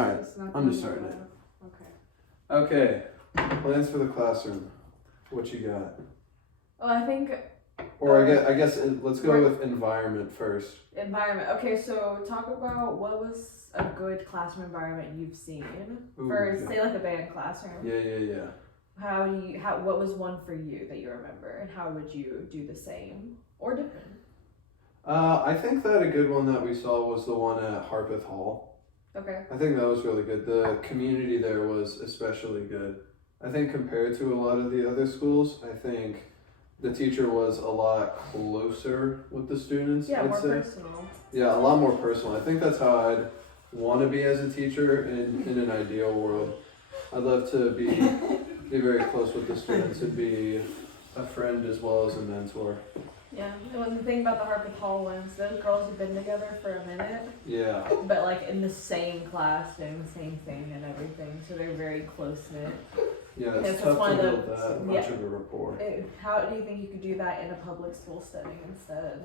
Alright, I'm just starting it. Okay, plans for the classroom. What you got? Well, I think. Or I guess let's go with environment first. Environment. Okay, so talk about what was a good classroom environment you've seen for say like a band classroom. Yeah. What was one for you that you remember, and how would you do the same or different? I think that a good one that we saw was the one at Harpeth Hall. Okay. I think that was really good. The community there was especially good. I think compared to a lot of the other schools, I think the teacher was a lot closer with the students. Yeah, I'd more say. personal. Yeah, a lot more personal. I think that's how I'd want to be as a teacher in an ideal world. I'd love to be very close with the students and be a friend as well as a mentor. Yeah, and the thing about the Harpeth Hall ones, those girls have been together for a minute. Yeah. But like in the same class, doing the same thing and everything, so they're very close knit. Yeah, it's tough to build that much of a rapport. How do you think you could do that in a public school setting instead?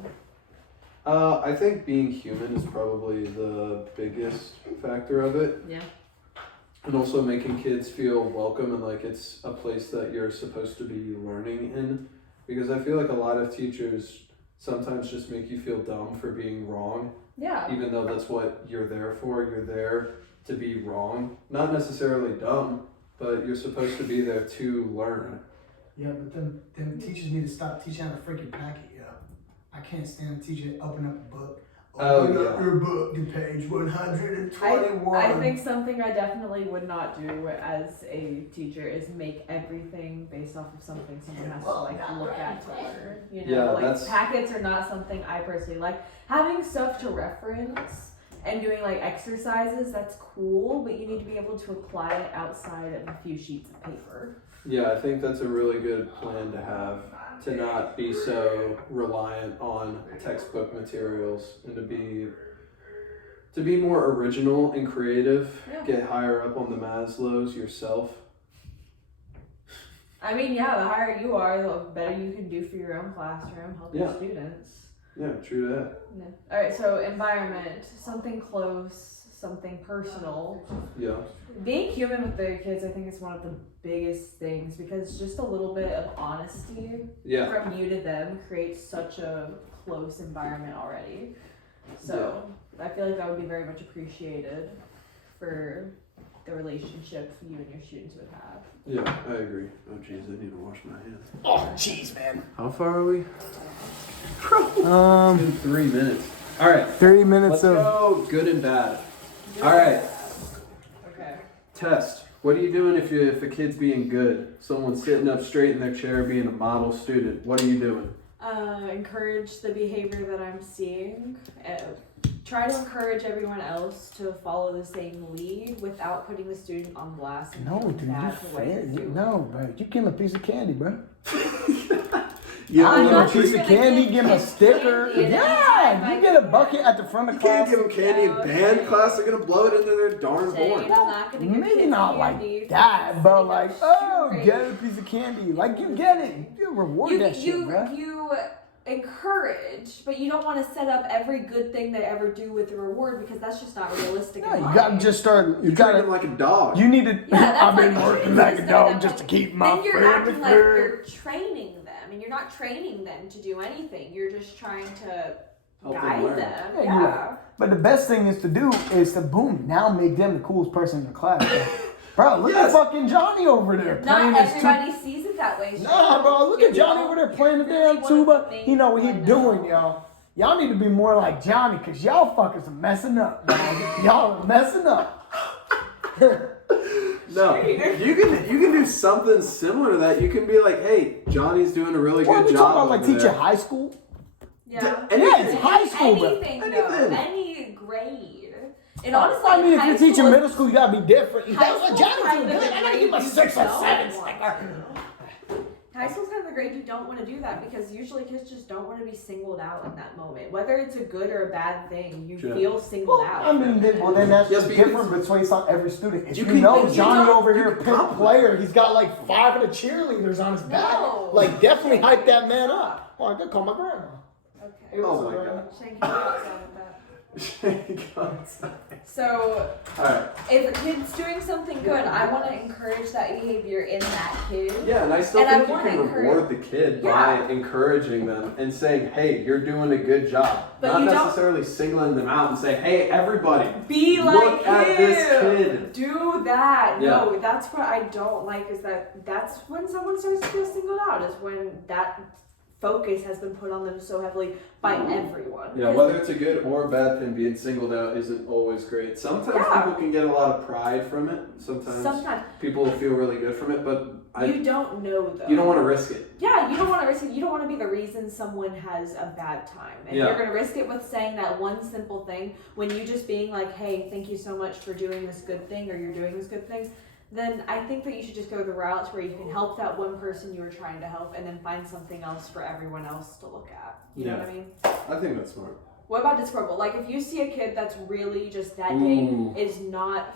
I think being human is probably the biggest factor of it. Yeah. And also making kids feel welcome and like it's a place that you're supposed to be learning in. Because I feel like a lot of teachers sometimes just make you feel dumb for being wrong. Yeah. Even though that's what you're there for. You're there to be wrong. Not necessarily dumb, but you're supposed to be there to learn. Yeah, but them teachers need to stop teaching how to freaking packet, yo. I can't stand a teacher that open up a book. Open up your book to page 121. I think something I definitely would not do as a teacher is make everything based off of something someone has to like look at to learn. You know, like packets are not something I personally like. Having stuff to reference and doing like exercises, that's cool, but you need to be able to apply it outside of a few sheets of paper. Yeah, I think that's a really good plan to have, to not be so reliant on textbook materials and to be more original and creative. Yeah. Get higher up on the Maslow's yourself. I mean, yeah, the higher you are, the better you can do for your own classroom, help your students. Yeah, true that. Yeah. All right, so environment, something close, something personal. Yeah. Being human with their kids, I think, is one of the biggest things because just a little bit of honesty from you to them creates such a close environment already. So I feel like that would be very much appreciated for the relationship you and your students would have. Yeah, I agree. Oh, jeez, I need to wash my hands. Oh, jeez, man. How far are we? It's been 3 minutes. All right. 3 minutes. Let's go good and bad. All right. Okay. Test. What are you doing if a kid's being good? Someone's sitting up straight in their chair being a model student. What are you doing? Encourage the behavior that I'm seeing. Try to encourage everyone else to follow the same lead without putting the student on blast. No, dude, you failed. No, bro. You give him a piece of candy, bro. Yeah, give him a piece of candy, give him a sticker. Yeah, you get a bucket at the front of class. You can't give them candy in band class. They're going to blow it into their darn horn. Maybe not like that, but like, get a piece of candy. Like, you get it. You reward that shit, bro. You encourage, but you don't want to set up every good thing they ever do with the reward because that's just not realistic. No, you gotta just start. You treat them like a dog. You need to. I've been working like a dog just to keep my family. Then you're acting like you're training them, and you're not training them to do anything. You're just trying to guide them. Yeah. But the best thing is to do is to now make them the coolest person in the class. Bro, look at fucking Johnny over there playing Not everybody sees it that way. Nah, bro, look at Johnny over there playing the damn tuba. He know what he doing, y'all. Y'all need to be more like Johnny, cause y'all fuckers are messing up. Y'all are messing up. No, you can do something similar to that. You can be like, hey, Johnny's doing a really good job. What are we talking about, like teaching high school? Yeah. Yeah, it's high school, bro. Anything. Any grade. And honestly, I mean, if you're teaching middle school, you gotta be different. High Johnny's good. I gotta give him a 6 or 7. High school's kind of the grade you don't want to do that because usually kids just don't want to be singled out in that moment. Whether it's a good or a bad thing, you feel singled out. I mean, then that's just different between every student. If you know Johnny over here, pimp player, he's got like 5 of the cheerleaders on his back. Like, definitely hype that man up. Oh, I gotta call my grandma. Okay. Oh my God. Shane, can you outside of that? So, Alright. if a kid's doing something good, I want to encourage that behavior in that kid. Yeah, and I still think you can reward the kid by encouraging them and saying, hey, you're doing a good job. But not necessarily singling them out and saying, hey, everybody, be look like at him. this kid. Do that. Yeah. No, that's what I don't like, is that's when someone starts to feel singled out, is when that focus has been put on them so heavily by everyone. Yeah, whether it's a good or a bad thing, being singled out isn't always great. Sometimes people can get a lot of pride from it. Sometimes people will feel really good from it, but you don't know though. You don't want to risk it. Yeah, you don't want to risk it. You don't want to be the reason someone has a bad time. If you're going to risk it with saying that one simple thing, when you just being like, hey, thank you so much for doing this good thing, or you're doing this good thing, then I think that you should just go the route where you can help that one person you were trying to help, and then find something else for everyone else to look at. You know what I mean? I think that's smart. What about discoverable? Like, if you see a kid that's really just that day is not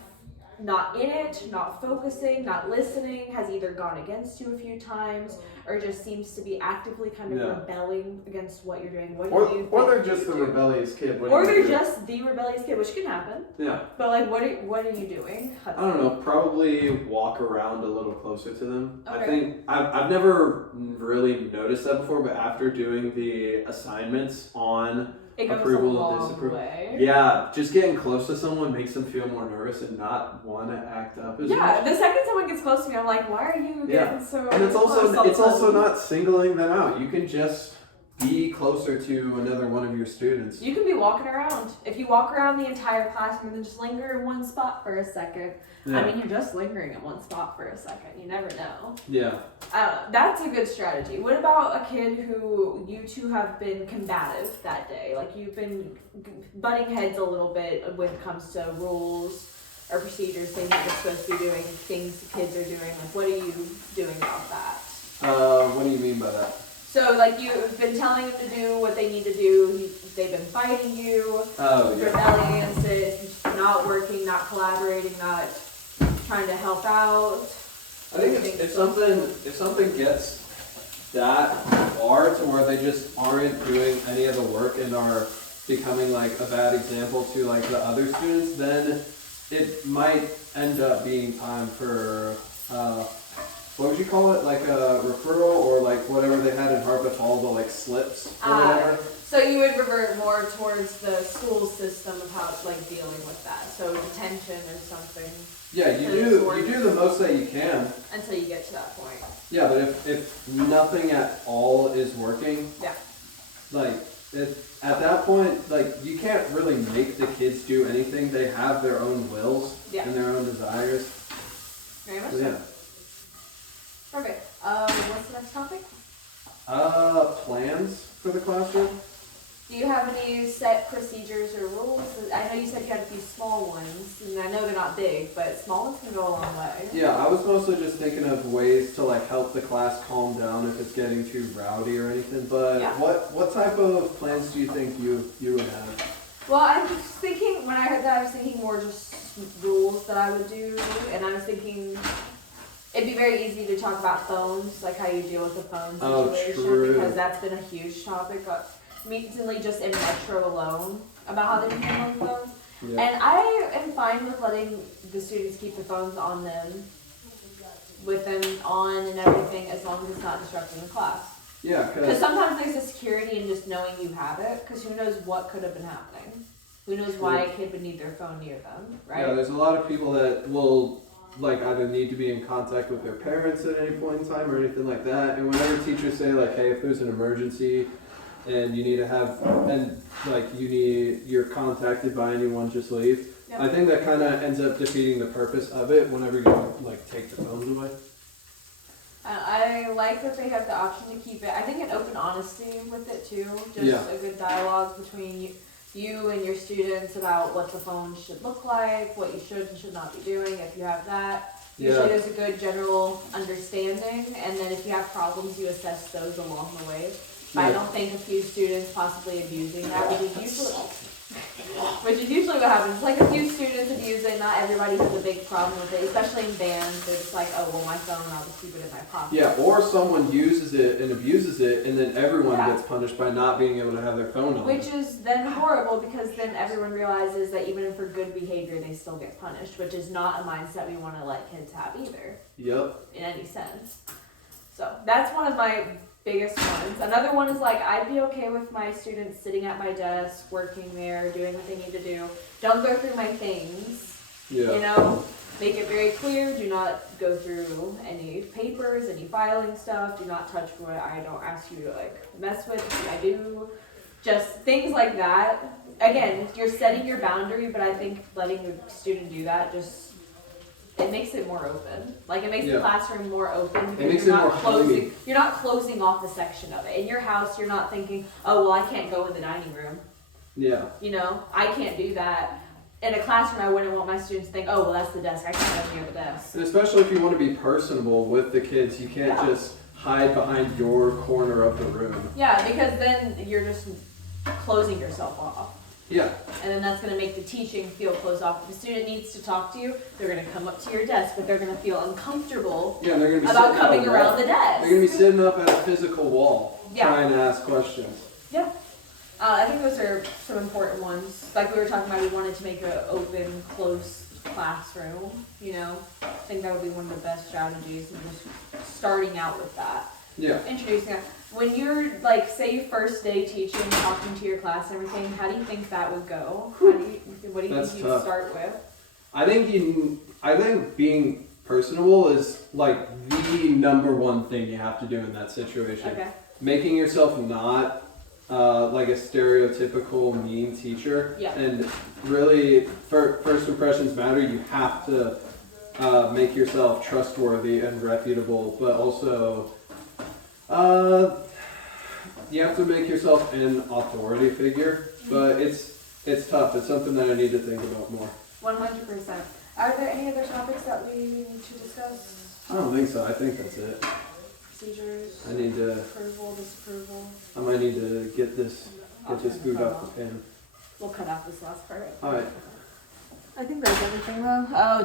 in it, not focusing, not listening, has either gone against you a few times, or just seems to be actively kind of rebelling against what you're doing. What do you think? Or they're just the rebellious kid. Or they're just the rebellious kid, which can happen. Yeah. But like, what are you doing? I don't know. Probably walk around a little closer to them. Okay. I think I've never really noticed that before, but after doing the assignments on approval and disapproval, yeah, just getting close to someone makes them feel more nervous and not want to act up as much. The second someone gets close to me, I'm like, why are you getting so? And it's also not singling them out. You can just be closer to another one of your students. You can be walking around. If you walk around the entire classroom and then just linger in one spot for a second. I mean, you're just lingering in one spot for a second. You never know. Yeah. That's a good strategy. What about a kid who you two have been combative that day? Like, you've been butting heads a little bit when it comes to rules or procedures, things that you're supposed to be doing, things the kids are doing. Like, what are you doing about that? What do you mean by that? So, like, you've been telling them to do what they need to do. They've been fighting you, rebelling against it, not working, not collaborating, not trying to help out. I think if something gets that far to where they just aren't doing any of the work and are becoming like a bad example to like the other students, then it might end up being time for what would you call it? Like a referral, or like whatever they had in Harpeth Hall, the like slips or whatever. So you would revert more towards the school system of how it's like dealing with that. So detention or something. Yeah, you do the most that you can until you get to that point. Yeah, but if nothing at all is working, like at that point, like you can't really make the kids do anything. They have their own wills and their own desires. Very much so. Perfect. What's the next topic? Plans for the classroom. Do you have any set procedures or rules? I know you said you had a few small ones, and I know they're not big, but small ones can go a long way. Yeah, I was mostly just thinking of ways to like help the class calm down if it's getting too rowdy or anything. But what type of plans do you think you would have? Well, I was thinking, when I heard that, I was thinking more just rules that I would do, and I was thinking it'd be very easy to talk about phones, like how you deal with the phone situation, because that's been a huge topic. Recently, just in Metro alone, about how they've been handling phones. Yeah. And I am fine with letting the students keep the phones on them, with them on and everything, as long as it's not disrupting the class. Yeah, because sometimes there's a security in just knowing you have it, because who knows what could have been happening. Who knows why a kid would need their phone near them, right? Yeah, there's a lot of people that will like either need to be in contact with their parents at any point in time or anything like that. And whenever teachers say like, hey, if there's an emergency and you need to have, and like you're contacted by anyone, just leave. Yep. I think that kind of ends up defeating the purpose of it whenever you like take the phones away. I like that they have the option to keep it. I think an open honesty with it too. Just a good dialogue between you and your students about what the phone should look like, what you should and should not be doing. If you have that, usually there's a good general understanding, and then if you have problems, you assess those along the way. But I don't think a few students possibly abusing that would be usually. Which is usually what happens. Like a few students abuse it, not everybody has a big problem with it, especially in bands. It's like, oh, well, my phone, I'll just keep it in my pocket. Yeah, or someone uses it and abuses it, and then everyone gets punished by not being able to have their phone on. Which is then horrible, because then everyone realizes that even for good behavior, they still get punished, which is not a mindset we want to let kids have either. Yep. In any sense. So that's one of my biggest ones. Another one is like, I'd be okay with my students sitting at my desk, working there, doing what they need to do. Don't go through my things. Yeah. You know, make it very clear. Do not go through any papers, any filing stuff. Do not touch what I don't ask you to like mess with. If I do, just things like that. Again, you're setting your boundary, but I think letting the student do that it makes it more open. Like it makes the classroom more open, because you're not closing off a section of it. In your house, you're not thinking, oh, well, I can't go in the dining room. Yeah. You know, I can't do that. In a classroom, I wouldn't want my students to think, oh, well, that's the desk. I can't go near the desk. And especially if you want to be personable with the kids, you can't just hide behind your corner of the room. Yeah, because then you're just closing yourself off. Yeah. And then that's going to make the teaching feel closed off. If a student needs to talk to you, they're going to come up to your desk, but they're going to feel uncomfortable they're going to be about coming around the desk. They're going to be sitting up at a physical wall trying to ask questions. Yeah. I think those are some important ones. Like we were talking about, we wanted to make an open, close classroom, you know. I think that would be one of the best strategies, and just starting out with that. Yeah. Introducing it. When you're like, say, first day teaching, talking to your class and everything, how do you think that would go? What do you think you'd start with? I think being personable is like the number one thing you have to do in that situation. Okay. Making yourself not like a stereotypical mean teacher. Yeah. And really, first impressions matter. You have to make yourself trustworthy and reputable, but also you have to make yourself an authority figure. But it's tough. It's something that I need to think about more. 100%. Are there any other topics that we need to discuss? I don't think so. I think that's it. Procedures. I need to. Approval, disapproval. I might need to get this food off the pan. We'll cut out this last part. All right. I think there's everything though. Oh,